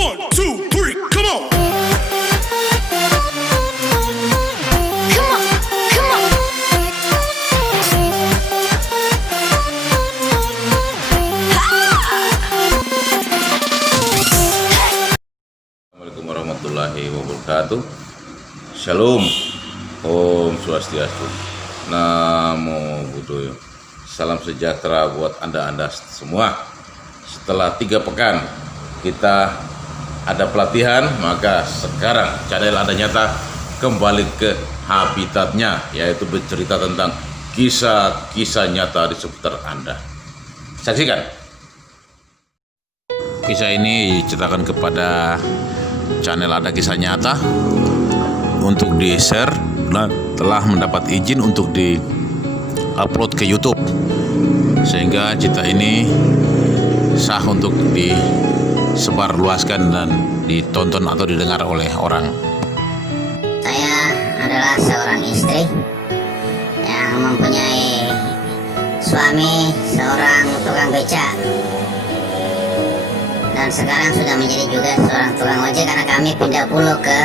1, 2, 3, come on. Come on, come on. Assalamualaikum warahmatullahi wabarakatuh. Shalom, Om Swastiastu, Namo Buddhaya. Salam sejahtera buat anda semua. Setelah 3 pekan kita ada pelatihan, maka sekarang channel Anda Nyata kembali ke habitatnya, yaitu bercerita tentang kisah-kisah nyata di seputar Anda. Saksikan. Kisah ini diceritakan kepada channel Ada Kisah Nyata untuk di-share dan telah mendapat izin untuk di-upload ke YouTube, sehingga cerita ini sah untuk disebarluaskan dan ditonton atau didengar oleh orang. Saya adalah seorang istri yang mempunyai suami seorang tukang beca, dan sekarang sudah menjadi juga seorang tukang ojek karena kami pindah pulau ke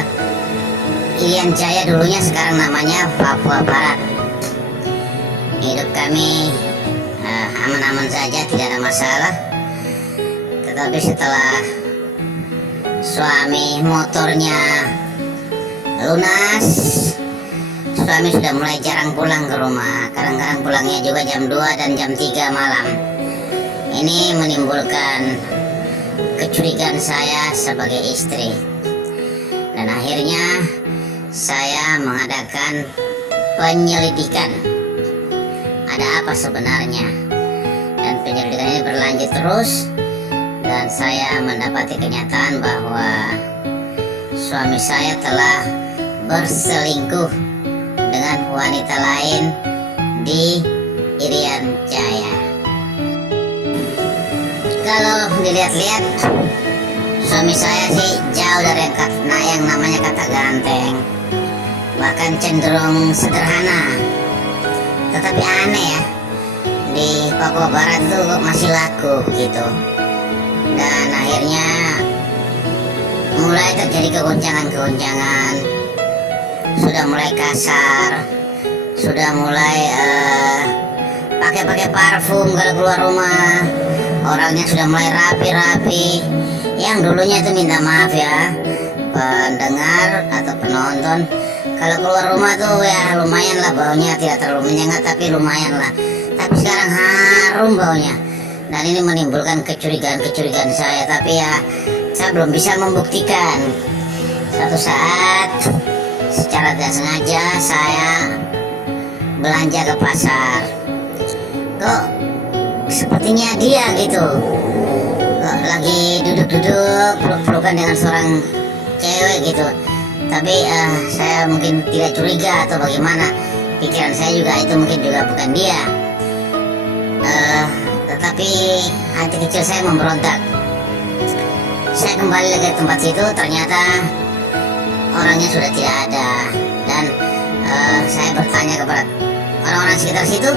Irian Jaya, dulunya sekarang namanya Papua Barat. Hidup kami aman-aman saja, tidak ada masalah. Tetapi setelah suami motornya lunas, suami sudah mulai jarang pulang ke rumah. Kadang-kadang pulangnya juga jam 2 dan jam 3 malam. Ini menimbulkan kecurigaan saya sebagai istri. Dan akhirnya saya mengadakan penyelidikan. Ada apa sebenarnya? Dan penyelidikan ini berlanjut terus, dan saya mendapati kenyataan bahwa suami saya telah berselingkuh dengan wanita lain di Irian Jaya. Kalau dilihat-lihat, suami saya sih jauh dari yang namanya kata ganteng, bahkan cenderung sederhana. Tetapi aneh ya, di Papua Barat itu masih laku begitu. Dan akhirnya mulai terjadi kegoncangan-kegoncangan, sudah mulai kasar, sudah mulai pakai parfum kalau keluar rumah. Orangnya sudah mulai rapi-rapi. Yang dulunya itu minta maaf ya, pendengar atau penonton, kalau keluar rumah tuh ya lumayan lah baunya, tidak terlalu menyengat tapi lumayan lah. Tapi sekarang harum baunya. Dan ini menimbulkan kecurigaan saya, tapi ya saya belum bisa membuktikan. Suatu saat secara tidak sengaja saya belanja ke pasar, kok sepertinya dia gitu, kok lagi duduk-duduk peluk-pelukan dengan seorang cewek gitu. Tapi saya mungkin tidak curiga atau bagaimana, pikiran saya juga itu mungkin juga bukan dia. Tetapi hati kecil saya memberontak. Saya kembali lagi ke tempat situ, ternyata orangnya sudah tidak ada. Dan saya bertanya kepada orang-orang sekitar situ,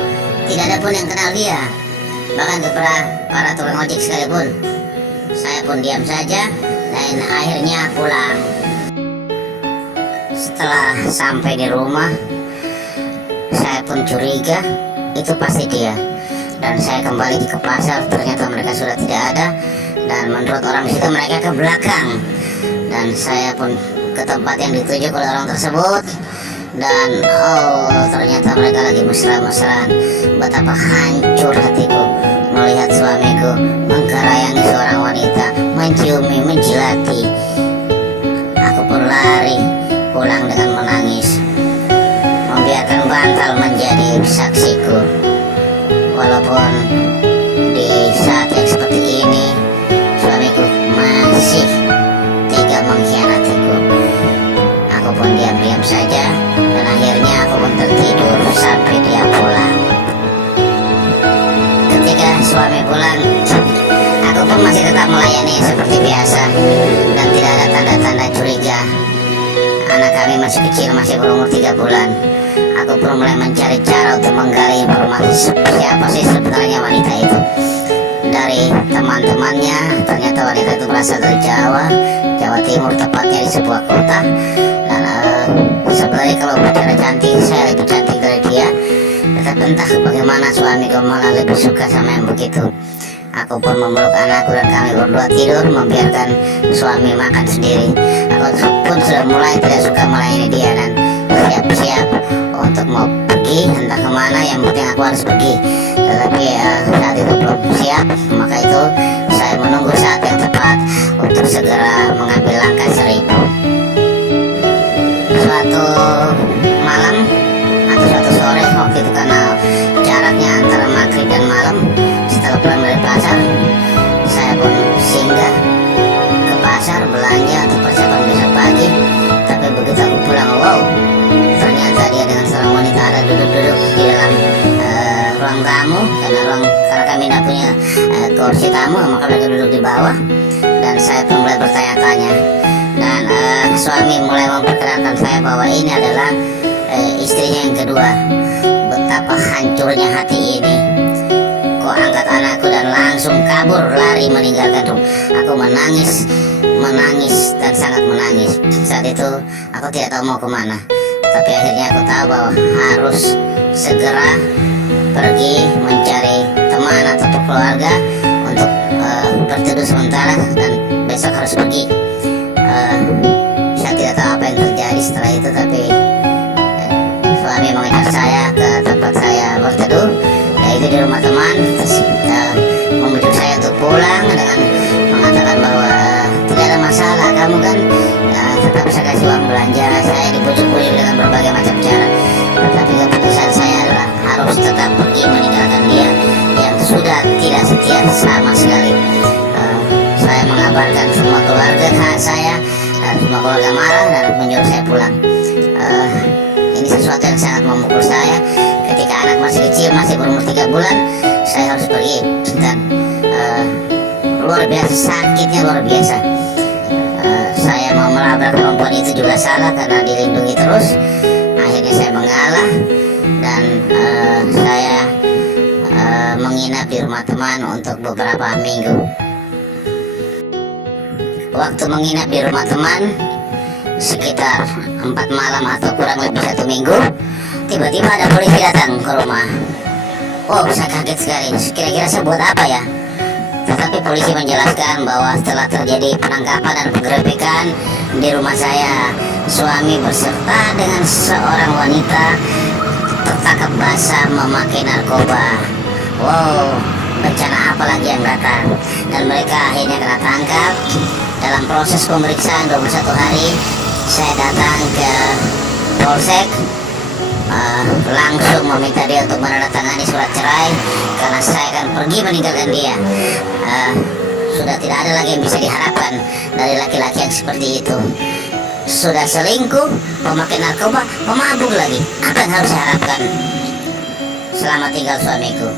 tidak ada pun yang kenal dia. Bahkan kepada para tukang ojek sekalipun. Saya pun diam saja dan akhirnya pulang. Setelah sampai di rumah, saya pun curiga itu pasti dia. Dan saya kembali ke pasar, ternyata mereka sudah tidak ada. Dan menurut orang di situ mereka ke belakang. Dan saya pun ke tempat yang dituju oleh orang tersebut. Dan ternyata mereka lagi mesra-mesraan. Betapa hancur hatiku melihat suamiku mengkerayangi seorang wanita, menciumi, menjilati. Aku pun lari pulang dengan menangis, membiarkan bantal menjadi saksiku. Walaupun di saat yang seperti ini suamiku masih tega mengkhianatiku, aku pun diam-diam saja. Dan akhirnya aku pun tertidur sampai dia pulang. Ketika suami pulang, aku pun masih tetap melayani seperti biasa, dan tidak ada tanda-tanda curiga. Anak kami masih kecil, masih berumur 3 bulan. Aku pun mulai mencari cara untuk menggali informasi siapa sih sebenarnya wanita itu. Dan dari teman-temannya, ternyata wanita itu berasal dari Jawa Timur, tepatnya di sebuah kota. Dan sebenarnya kalau bicara cantik, saya lebih cantik dari dia. Tetapi entah bagaimana suamiku malah lebih suka sama yang begitu. Aku pun memeluk anakku dan kami berdua tidur, membiarkan suami makan sendiri. Aku pun sudah mulai tidak suka melayani dia dan siap-siap untuk mau pergi entah kemana, yang penting aku harus pergi. Tetapi saat itu belum siap, maka itu saya menunggu saat yang tepat untuk segera mengambil langkah seribu. Suatu malam atau suatu sore waktu itu, karena jaraknya antara maghrib dan malam, setelah pulang dari pasar, saya pun singgah ke pasar belanja untuk persiapan besok pagi. Tapi begitu aku pulang, wow, ternyata dia dengan seorang wanita ada duduk-duduk di dalam ruang tamu. Karena kami tidak punya kursi tamu, maka mereka duduk di bawah. Dan saya pun mulai bertanya-tanya, dan suami mulai memperkenalkan saya bahwa ini adalah istrinya yang kedua. Betapa hancurnya hati ini, kok angkat anakku dan langsung kabur lari meninggalkan rumah. Aku menangis dan sangat menangis. Saat itu aku tidak tahu mau kemana, tapi akhirnya aku tahu bahwa harus segera pergi mencari teman atau keluarga untuk berteduh sementara, dan besok harus pergi. Saya tidak tahu apa yang terjadi setelah itu, tapi suami mengajak saya ke tempat saya berteduh, yaitu di rumah teman. Terus membujuk saya untuk pulang dengan mengatakan bahwa tidak ada masalah, kamu kan tetap saya kasih uang belanja. Saya dibujuk-bujuk dengan berbagai macam cara, tetapi keputusan saya adalah harus tetap pergi meninggalkan dia yang sudah tidak setia sama sekali. Saya mengabarkan semua keluarga saya, dan semua keluarga marah dan menyuruh saya pulang. Ini sesuatu yang sangat memukul saya. Ketika anak masih kecil, masih berumur 3 bulan, saya harus pergi, dan luar biasa sakitnya, luar biasa. Saya mau melabrak perempuan itu juga salah karena dilindungi terus. Akhirnya saya mengalah, dan saya menginap di rumah teman untuk beberapa minggu. Waktu menginap di rumah teman sekitar 4 malam atau kurang lebih 1 minggu, tiba-tiba ada polisi datang ke rumah. Wow, saya kaget sekali. Kira-kira saya buat apa ya? Tetapi polisi menjelaskan bahwa setelah terjadi penangkapan dan penggerebekan di rumah saya, suami berserta dengan seorang wanita tertangkap basah memakai narkoba. Wow, bencana apa lagi yang datang? Dan mereka akhirnya kena tangkap. Dalam proses pemeriksaan 21 hari, saya datang ke Polsek, langsung meminta dia untuk menandatangani surat cerai karena saya akan pergi meninggalkan dia. Sudah tidak ada lagi yang bisa diharapkan dari laki-laki yang seperti itu. Sudah selingkuh, pemakai narkoba, pemabuk lagi. Apa yang harus saya harapkan? Selamat tinggal suamiku.